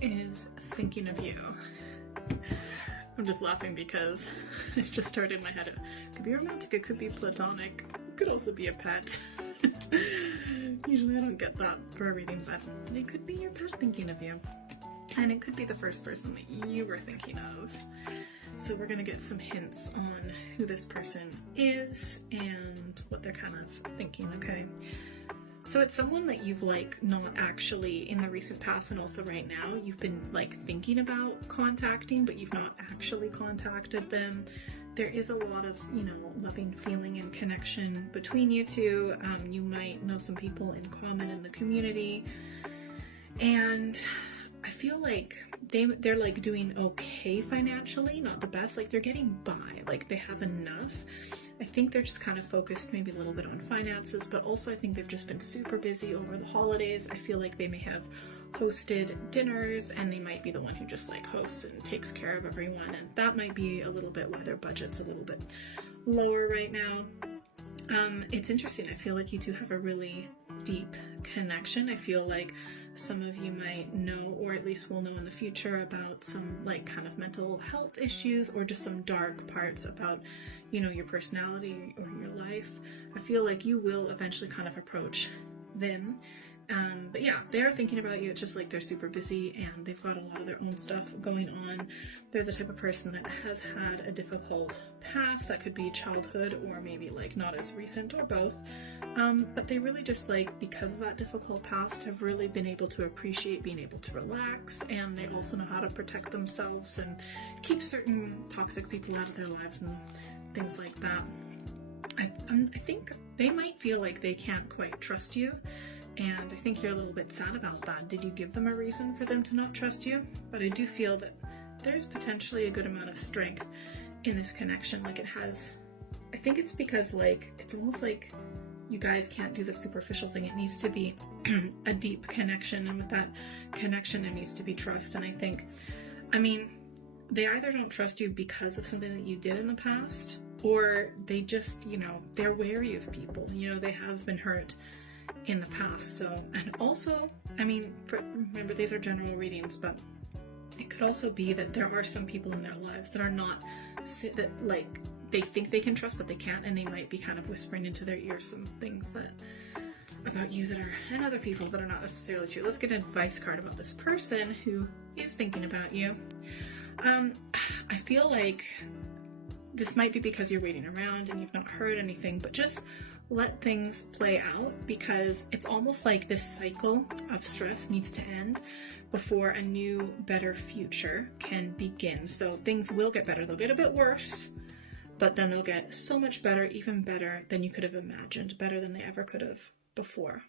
is thinking of you? I'm just laughing because it just started in my head. It could be romantic, it could be platonic, it could also be a pet. Usually I don't get that for a reading, but it could be your pet thinking of you. And it could be the first person that you were thinking of. So we're gonna get some hints on who this person is and what they're kind of thinking, okay? So it's someone that you've like not actually in the recent past and also right now, you've been like thinking about contacting, but you've not actually contacted them. There is a lot of, loving feeling and connection between you two. You might know some people in common in the community. And I feel like they're like doing okay financially, not the best, like they're getting by, like they have enough. I think they're just kind of focused maybe a little bit on finances, but also I think they've just been super busy over the holidays. I feel like they may have hosted dinners and they might be the one who just like hosts and takes care of everyone, and that might be a little bit why their budget's a little bit lower right now. It's interesting. I feel like you two have a really deep connection. I feel like some of you might know, or at least will know in the future, about some like kind of mental health issues or just some dark parts about, your personality or your life. I feel like you will eventually kind of approach them. But yeah, they're thinking about you. It's just like they're super busy and they've got a lot of their own stuff going on. They're the type of person that has had a difficult past. That could be childhood or maybe like not as recent or both. But they really just like, because of that difficult past, have really been able to appreciate being able to relax, and they also know how to protect themselves and keep certain toxic people out of their lives and things like that. I think they might feel like they can't quite trust you. And I think you're a little bit sad about that. Did you give them a reason for them to not trust you? But I do feel that there's potentially a good amount of strength in this connection. Like it has, I think it's because like, it's almost like you guys can't do the superficial thing. It needs to be a deep connection. And with that connection, there needs to be trust. And I think, they either don't trust you because of something that you did in the past, or they just, they're wary of people. They have been hurt in the past. So, and also, remember these are general readings, but it could also be that there are some people in their lives that are not, that like they think they can trust but they can't, and they might be kind of whispering into their ear some things that about you that are, and other people that are not necessarily true. Let's get an advice card about this person who is thinking about you. I feel like this might be because you're waiting around and you've not heard anything, but just let things play out, because it's almost like this cycle of stress needs to end before a new, better future can begin. So things will get better. They'll get a bit worse, but then they'll get so much better, even better than you could have imagined, better than they ever could have before.